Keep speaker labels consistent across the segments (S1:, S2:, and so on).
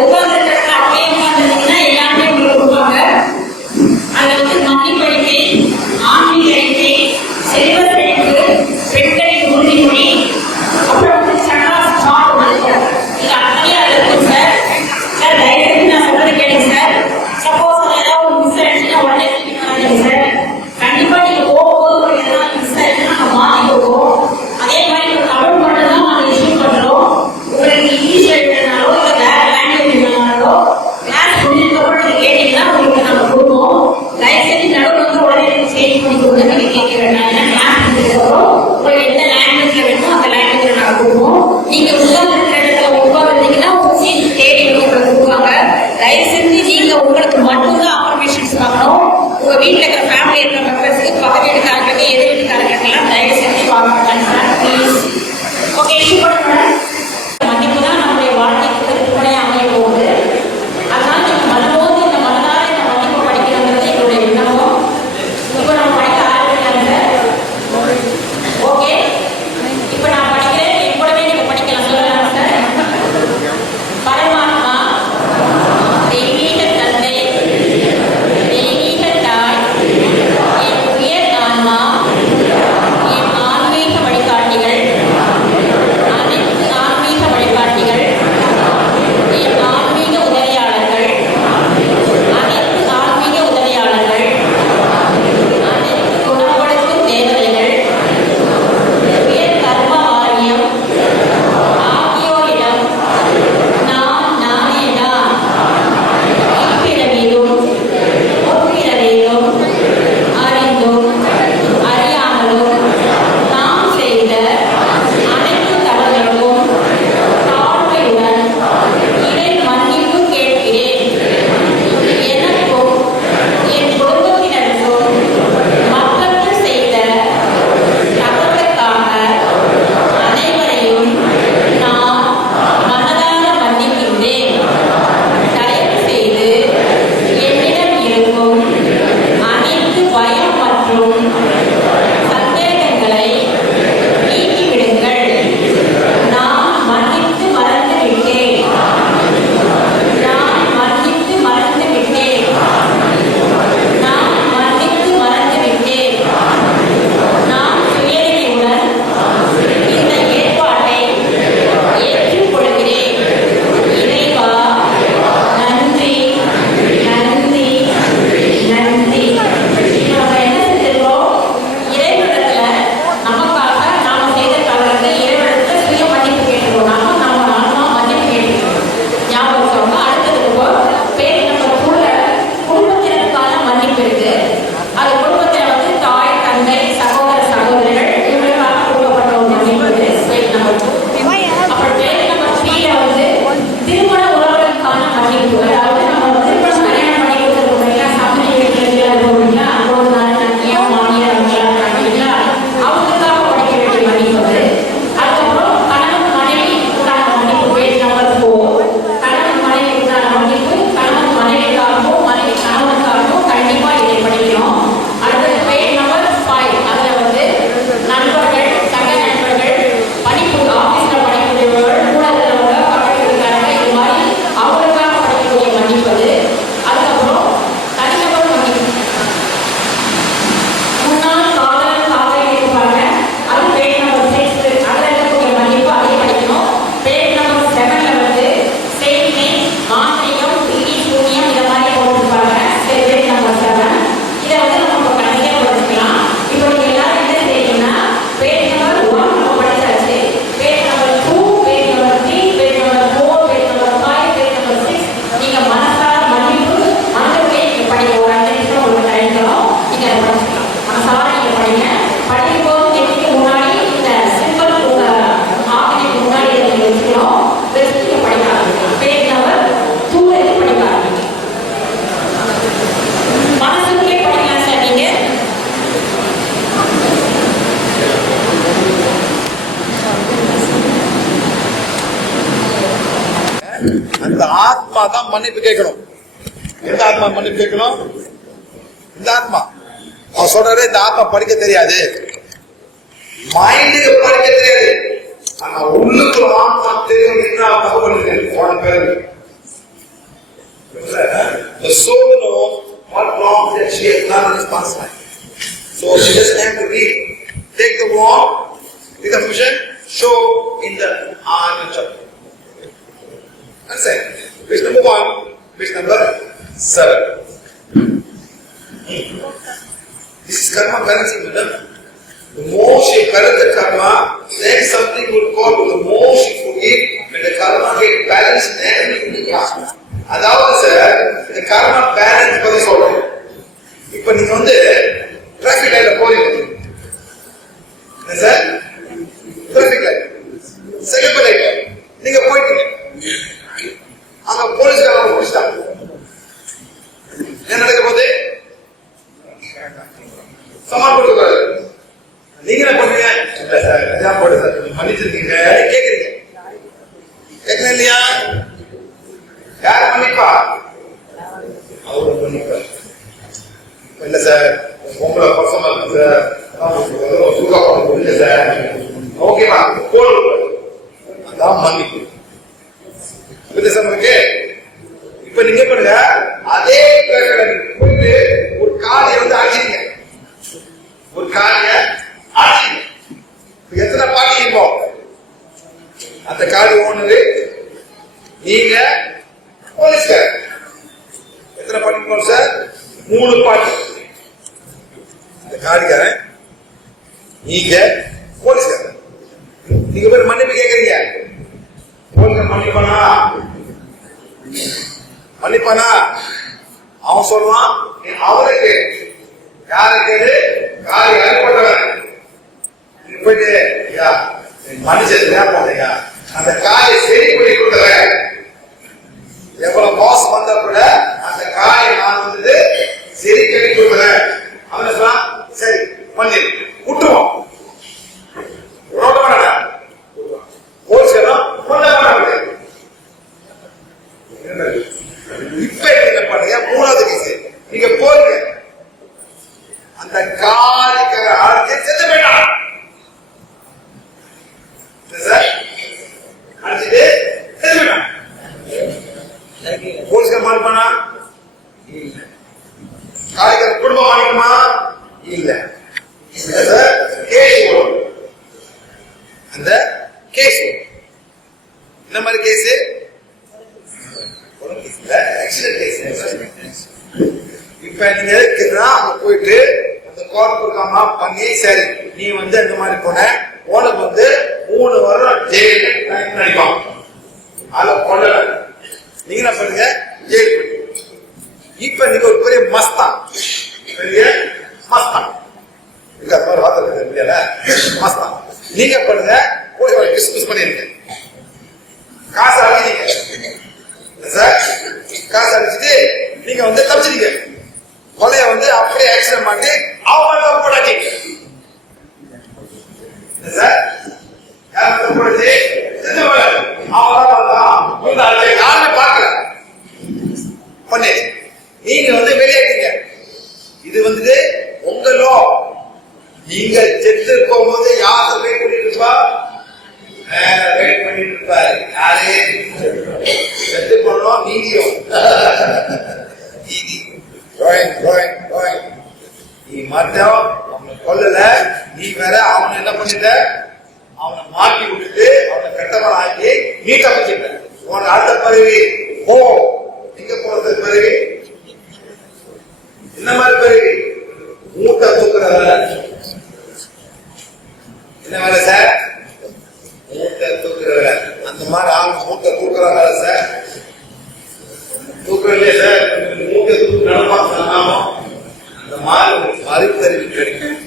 S1: 我放
S2: 在 ஆத்மா தான் மன்னிப்பு கேட்கணும் எந்த ஆத்மா மன்னிப்பு கேட்கணும் இந்த ஆத்மா அவர் சொல்றாரு இந்த ஆத்மா படிக்க தெரியாது மைண்டுக்கு படிக்க தெரியாது ஆனா உள்ளுக்கு ஆத்மா தெரியும் என்ன தகவல் உன பேரு
S3: The soul knows what wrong that she has done in this past life. So she just have to read. Take the wrong, take the vision, show in the Anna chapter. That's it. Page number one, page number seven. This is karma balancing, madam. The more she correct the karma, then something will call to the more she forgive, when the karma get balanced, then everything will come. அதாவது sir இந்த கர்ம balance பத்தி சொல்றேன் இப்ப நீங்க வந்து traffic லைட்ல போறீங்க சார் டிராபிக் லைன் சிகப்பு லைட் நீங்க போயிட்டீங்க அங்க போலீஸ்காரங்க பிடிச்சிட்டாங்க என்ன நடக்க போகுது சமான் கொடுக்கக்கூடாது நீங்க என்ன பண்ணுவீங்க இல்ல சார் அதான் போடு சார் கொஞ்சம் மன்னிச்சிருக்கீங்க கேக்குறீங்க கேட்கணும் இல்லையா யார் மன்னிப்பா அவரு மன்னிப்பா இல்ல சார் உங்களை இருக்கு சார் இல்ல சார் ஓகேவா போடு. அதான் மன்னிப்பு. உங்களுக்கு? இப்ப நீங்க பண்ணுங்க. அதே போயிட்டு ஒரு காலையை வந்து அடிச்சிங்க ஒரு காலைய இப்ப எத்தனை பாட்டி இருப்போம் அந்த காலி ஓனரு நீங்க போலீஸ்கார் எத்தனை பாட்டி இருப்போம் சார்? மூணு பாட்டி. அந்த காலிக்காரன் நீங்க போலீஸ்காரன் நீங்க போய் மன்னிப்பு கேக்குறீங்க. போலீஸ்கார் மன்னிப்பானா? மன்னிப்பானா? அவன் சொல்லுவான் நீ அவரை கேளு. யாரை கேளு? காரி அனுப்பட்டவன் நீ போயிட்டு ஐயா மனுஷன் போதையா அந்த காயை சரி பண்ணி கொடுத்தவன். எவ்வளவு కూడా போலீஸ்கார மாறிப்பானா இல்ல காலிக்கிற குடும்பம் மாறிக்குமா இல்ல கேஸ் அந்த கேஸ் என்ன மாதிரி கேஸ்? ஆக்சிடென்ட் கேஸ் இப்ப நீங்க இருக்குதுன்னா அங்க போயிட்டு அந்த கோர்ட் பண்ணி சரி நீ வந்து இந்த மாதிரி போன உனக்கு வந்து மூணு வருடம் ஜெயில் நினைப்பான் அதை கொள்ளல நீங்க என்ன பண்ணுங்க? ஜெயில் பண்ணி இப்ப நீங்க ஒரு பெரிய மஸ்தான் பெரிய மஸ்தான் இல்ல அது மாதிரி வார்த்தை இருக்கு இல்லையா? நீங்க பண்ணுங்க போய் ஒரு பிசினஸ் பண்ணிருங்க. காசு அழிஞ்சீங்க. சார் காசு அடிச்சுட்டு நீங்க வந்து தப்பிச்சிட்டீங்க. கொலைய வந்து அப்படியே ஆக்சிடென்ட் பண்ணி அவங்க தப்பு போடாதீங்க சார் யாரும் போடுச்சு அவங்க தான் வந்தான். யாருமே பார்க்கல. பண்ணி நீங்க வந்து வெளியேறீங்க இது வந்துட்டு உங்க லோ நீங்க செத்து போகும்போது யார் வெயிட் பண்ணிட்டு இருப்பா? வெயிட் பண்ணிட்டு இருப்பாரு யாரே? செத்து போனோம் நீதியும். நீதி. ட்ராயிங் ட்ராயிங் ட்ராயிங் நீ மட்டும் அவனை கொல்லல. நீ வேற அவனை என்ன பண்ணிட்ட? அவனை மாட்டி விட்டுட்டு அவனை கெட்டவன் ஆக்கி நீ தப்பிச்சிட்ட உன் அடுத்த பதவி போ. எங்க போறது பிறவி என்ன மாதிரி பிறகு? மூட்டை தூக்குறதுல என்ன வேலை சார்? மூட்டை தூக்குற வேலை அந்த மாதிரி ஆள் மூட்டை தூக்குற வேலை சார்? தூக்குற சார். மூட்டை தூக்கு நடப்பாங்க அந்த மாதிரி உங்களுக்கு மறுபறிவு கிடைக்கும்.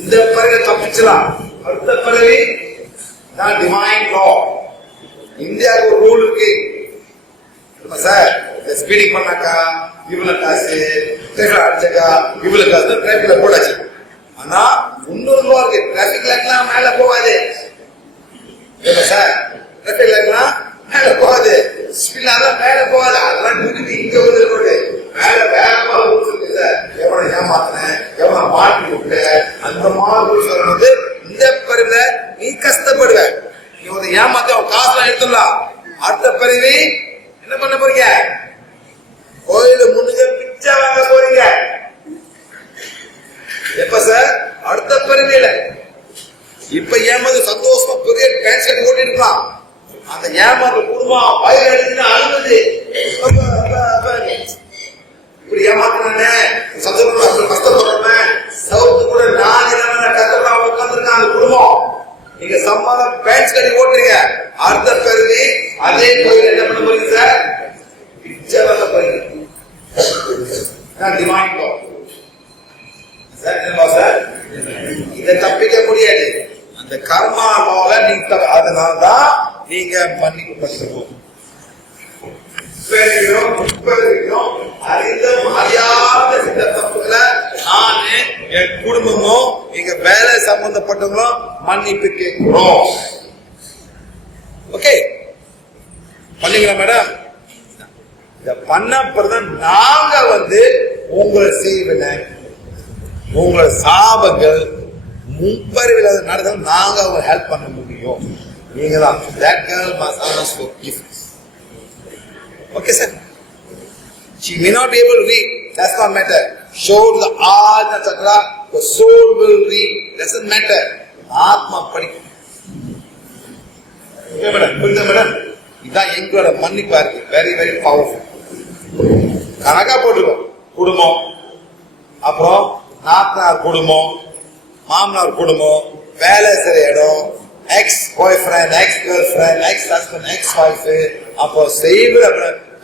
S3: இந்த பிறகு தப்பிச்சலாம் அடுத்த பிறகு தான் டிவைன் லா இந்தியாவுக்கு ஒரு ரூல் இருக்கு. சார் இந்த ஸ்பீடிங் பண்ணாக்கா இவ்வளவு காசு டிராபிக்ல அடிச்சாக்கா இவ்வளவு காசு டிராபிக்ல போடாச்சு ஆனா முன்னூறு ரூபா இருக்கு. டிராபிக் லைட்லாம் மேல போகாது. இல்ல சார் டிராபிக் லைட்லாம் மேல போகாது. ஸ்பீடாக மேல போகாது. அதெல்லாம் நிறுத்தி இங்க வந்து ரோடு மேல வேகமா ரூல்ஸ் இருக்கு சார். எவனை ஏமாத்தினேன் எவனை மாட்டி விட்டு அந்த மாதிரி சொல்றது இந்த பருவில நீ கஷ்டப்படுவ. நீ ஒரு ஏமாத்தி அவன் காசுலாம் எடுத்துடலாம். அடுத்த பருவி என்ன பண்ண போறீங்க? கோயில முன்னுங்க பிச்சை வாங்க போறீங்க. எப்ப சார்? அடுத்த பிறவியில இப்ப ஏமாந்து சந்தோஷமா பெரிய டான்ஸ் ஓட்டிருக்கலாம். இருக்கலாம் அந்த ஏமாந்த குடும்பம் பயிர் எடுத்துன்னு அழுது இப்படி ஏமாத்தினானே? சந்தோஷமா கஷ்டப்படுறேன்? சவுத்து கூட நான் இரவு கஷ்டப்பட உட்காந்துருக்கான் அந்த குடும்பம். நீங்க சம்மதம் பேன்ஸ் கட்டி ஓட்டுறீங்க. அடுத்த பிறகு அதே கோயில் என்ன பண்ண போறீங்க சார் பிச்சை வந்த போறீங்க. நான் டிமாண்ட் சார் என்னவா சார் இதை தப்பிக்க முடியாது அந்த கர்மாவால நீங்க த- அதனால தான் நீங்க மன்னிக்கப்பட்டிருக்கோம் பெரியோம், முப்பெரியோம், அறிந்த அறியாத சில தப்புகளை நானு என் குடும்பமும் எங்க வேலை சம்பந்தப்பட்டவங்களும் மன்னிப்பு கேட்கிறோம். ஓகே பண்ணீங்களா மேடம் இத பண்ண பிறதான் நாங்க வந்து உங்களை செய்வில உங்களை சாபங்கள் முப்பறிவில் நடத்த நாங்க அவங்க ஹெல்ப் பண்ண முடியும் நீங்க தான் that girl masala for gift okay sir She may not be able to read, that's not matter. Show the Ajna Chakra, the soul will read, doesn't matter. Atma படிக்கும் ஓகே மேடம் புரியுதா madam இதான் எங்களோட மன்னிப்பா இருக்கு very very powerful கணக்கா போட்டுக்கோ. குடும்பம் அப்புறம் நாத்தனார் குடும்பம் மாமனார் குடும்பம் வேலை செய்யற இடம் ex boy friend ex girl friend ex husband ex wife அப்போ செய்கிற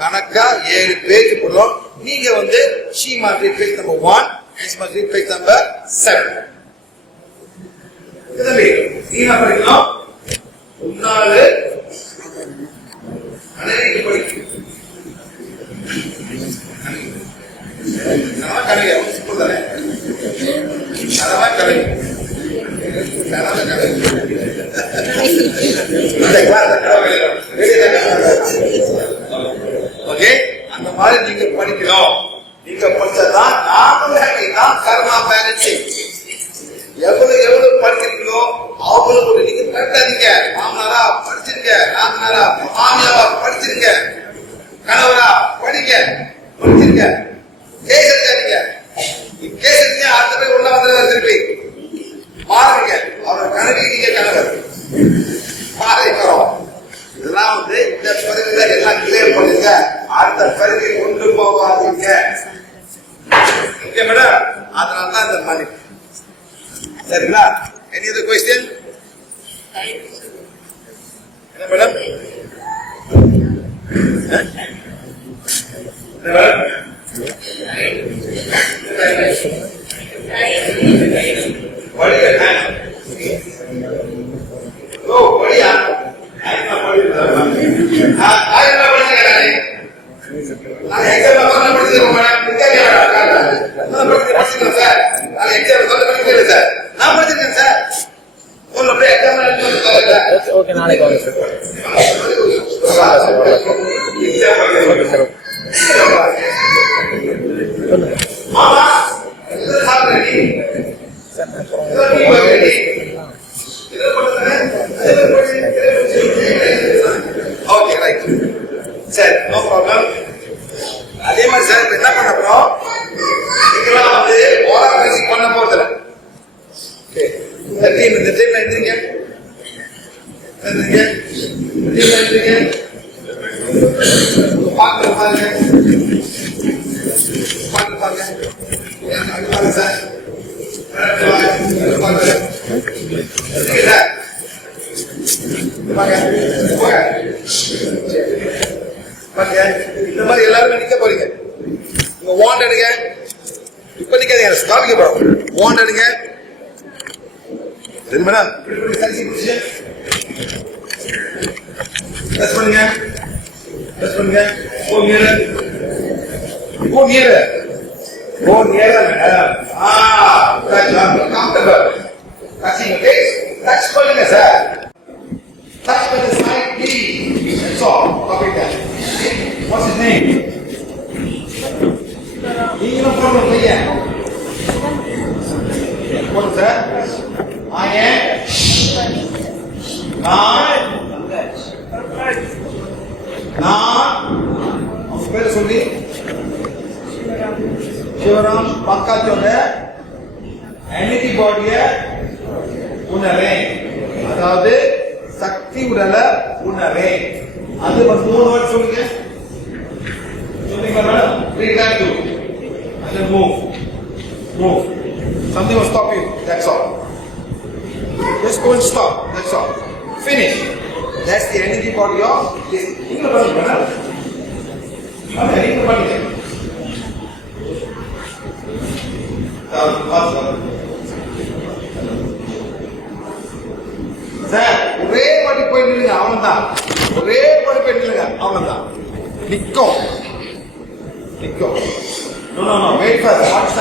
S3: கணக்கா ஏழு பேஜ் போடுறோம். நீங்க வந்து ஷீ மாதிரி பேஜ் நம்பர் ஒன் எஸ் மாதிரி பேஜ் நம்பர் செவன் தம்பி படிக்கணும் முன்னாலு அனைத்து அதெல்லாம் ஓகே? அந்த மாதிரி நீங்க படிக்கணும். நீங்க படிச்சதான் நானும் கர்மா எவ்வளவு எவ்வளவு படிக்கிறீங்களோ அவ்வளவு ஒரு நீங்க கட்டாதீங்க மாமனாரா படிச்சிருங்க. நாங்கனாரா மாமியாவா படிச்சிருங்க. கணவரா படிங்க. படிச்சிருங்க கேஸ் எடுக்காதீங்க. கேஸ் எடுத்தீங்க அடுத்த போய் உள்ள வந்துடுவார் திருப்பி. மாறுங்க. அவர் கணக்கு நீங்க கணவர் வரும். இதெல்லாம் வந்து இந்த பதவியில எல்லாம் கிளியர் பண்ணுங்க அடுத்த பதவி கொண்டு போகாதீங்க. ஓகே மேடம் அதனால தான் இந்த மாதிரி. சரிங்களா? Any other question madam madam படிக்க ஓ படியா நான் படிக்கிறேன் நான் படிக்கிறேன் நான் எக்ஸாம் பண்ண படிச்சிருக்கேன் மேடம் பிடிக்காது நான் படிச்சிருக்கேன் சார் நான் எக்ஸாம் சொல்ல படிக்கிறேன் சார் நான் படிச்சிருக்கேன் சார் உள்ள போய் எக்ஸாம் எழுதி
S4: ஓகே ஓகே நாளைக்கு வாங்க சார்
S3: மாமா எது சாப்பிடுறீ
S4: சார் அப்புறம்
S3: எது நீ படிக்கிறீ எது பண்ணுறேன் ஓகே ரைட் சரி நோ ப்ராப்ளம் அதே மாதிரி சார் இப்ப என்ன பண்ண போறோம் நீங்களாம் வந்து ஓரா பேசி பண்ண போறதில்ல ஓகே இந்த டீம் இந்த டீம் எடுத்தீங்க எடுத்தீங்க டீம் எடுத்தீங்க பாட்டு பாருங்க பாட்டு பாருங்க அது பாருங்க சார் அது பாருங்க ஓகே சார் வாங்க போங்க பாருங்க இந்த மாதிரி எல்லாருமே நிக்க போறீங்க உங்க வாண்ட் எடுங்க இப்ப நிக்காதீங்க காமிக்க போறோம் வாண்ட் எடுங்க சரி மேடம் பிரஸ் பண்ணுங்க பிரஸ் பண்ணுங்க நியர் நியர் நியர் மேடம் ஆ டச் பண்ணுங்க சார் டச் பண்ணி side B that's all copy that what's his name நீங்க போடுற பையன். போடுங்க சார் I am நான் நான் உங்க பேர் சொல்லி சிவராம் பக்காத்தோட என்டிடி பாடியை உணரேன் அதாவது சக்தி உடலை உணரேன் அது வந்து மூணு வேர்ட் சொல்லுங்க சொல்லுங்க madam read that and then move move something will stop you that's all just go and stop that's all finish that's the energy body of this நீங்க பண்ணுங்க நீங்க பண்ணுங்க போய் நில்லுங்க அவன்தான். ஒரே போய் போய் நில்லுங்க அவன்தான். நிற்கும் நிற்கும் no no no wait for what